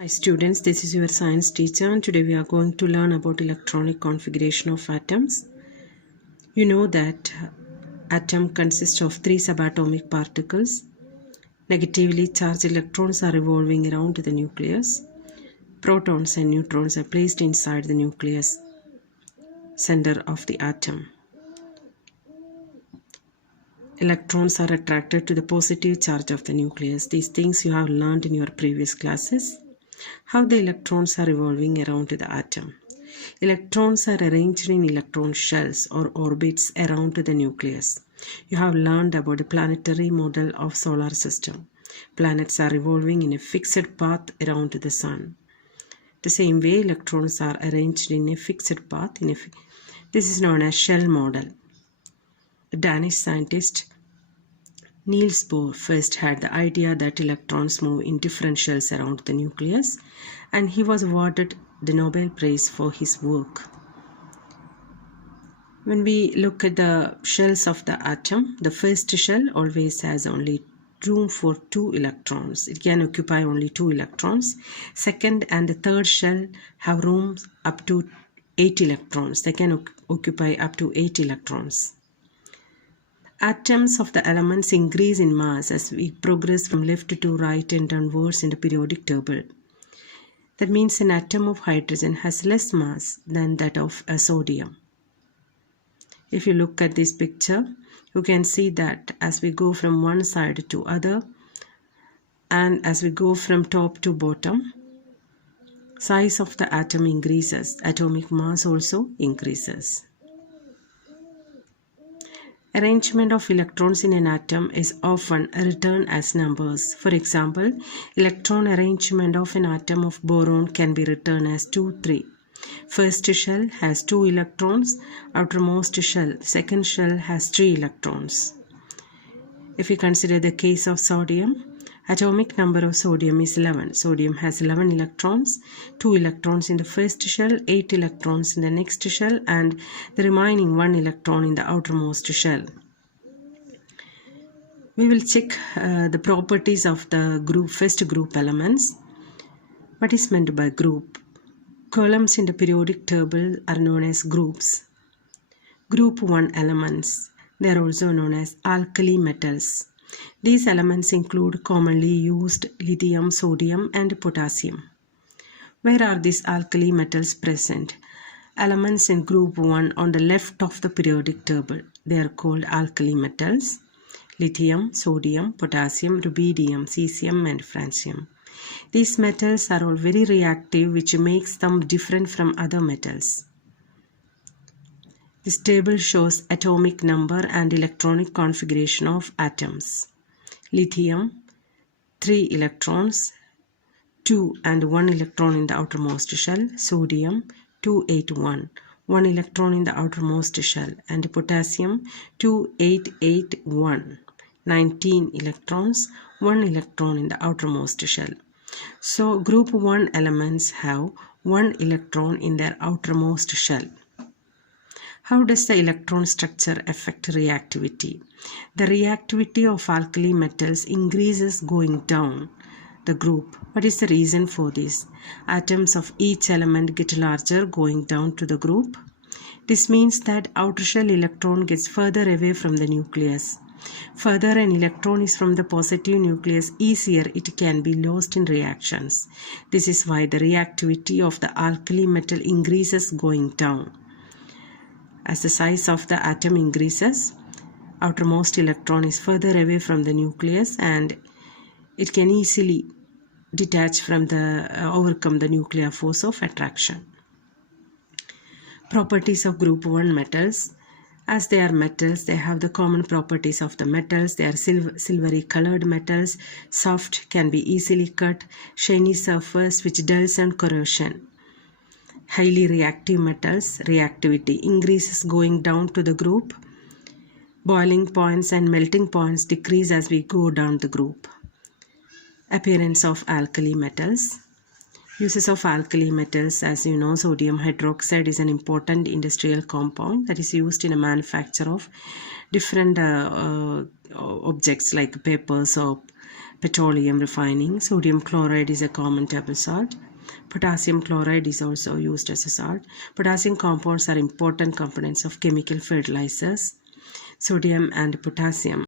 Hi students, this is your science teacher and today we are going to learn about electronic configuration of atoms. You know that atom consists of three subatomic particles. Negatively charged electrons are revolving around the nucleus. Protons and neutrons are placed inside the nucleus center of the atom. Electrons are attracted to the positive charge of the nucleus. These things you have learned in your previous classes. How the electrons are revolving around the atom. Electrons are arranged in electron shells or orbits around the nucleus. You have learned about the planetary model of solar system. Planets are revolving in a fixed path around the sun. The same way electrons are arranged in a fixed path. This is known as shell model. The Danish scientist Niels Bohr first had the idea that electrons move in different shells around the nucleus, and he was awarded the Nobel Prize for his work. When we look at the shells of the atom, the first shell always has only room for 2 electrons. It can occupy only 2 electrons. Second and the third shell have rooms up to 8 electrons. They can occupy up to 8 electrons. Atoms of the elements increase in mass as we progress from left to right and downwards in the periodic table. That means an atom of hydrogen has less mass than that of sodium. If you look at this picture, you can see that as we go from one side to other and as we go from top to bottom, size of the atom increases, atomic mass also increases. Arrangement of electrons in an atom is often written as numbers. For example, electron arrangement of an atom of boron can be written as 2, 3. First shell has 2 electrons, outermost shell, second shell has 3 electrons. If we consider the case of sodium, atomic number of sodium is 11. Sodium has 11 electrons, 2 electrons in the first shell, 8 electrons in the next shell, and the remaining 1 electron in the outermost shell. We will check the properties of the first group elements. What is meant by group? Columns in the periodic table are known as groups. Group 1 elements, they are also known as alkali metals. These elements include commonly used lithium, sodium, and potassium. Where are these alkali metals present? Elements in group 1 on the left of the periodic table. They are called alkali metals. Lithium, sodium, potassium, rubidium, cesium, and francium. These metals are all very reactive, which makes them different from other metals. This table shows atomic number and electronic configuration of atoms. Lithium, 3 electrons, 2 and 1 electron in the outermost shell. Sodium, 2, 8, 1, 1 electron in the outermost shell. And potassium, 2, 8, 8, 1, 19 electrons, 1 electron in the outermost shell. So group 1 elements have 1 electron in their outermost shell. How does the electron structure affect reactivity? The reactivity of alkali metals increases going down the group. What is the reason for this? Atoms of each element get larger going down to the group. This means that outer shell electron gets further away from the nucleus. Further an electron is from the positive nucleus, easier it can be lost in reactions. This is why the reactivity of the alkali metal increases going down. As the size of the atom increases, outermost electron is further away from the nucleus and it can easily detach from overcome the nuclear force of attraction. Properties of group 1 metals. As they are metals, they have the common properties of the metals. They are silvery colored metals, soft, can be easily cut, shiny surface which dulls and corrosion. Highly reactive metals, reactivity increases going down to the group. Boiling points and melting points decrease as we go down the group. Appearance of alkali metals. Uses of alkali metals, as you know, sodium hydroxide is an important industrial compound that is used in a manufacture of different objects like paper, soap, petroleum refining. Sodium chloride is a common table salt. Potassium chloride is also used as a salt. Potassium compounds are important components of chemical fertilizers. Sodium and potassium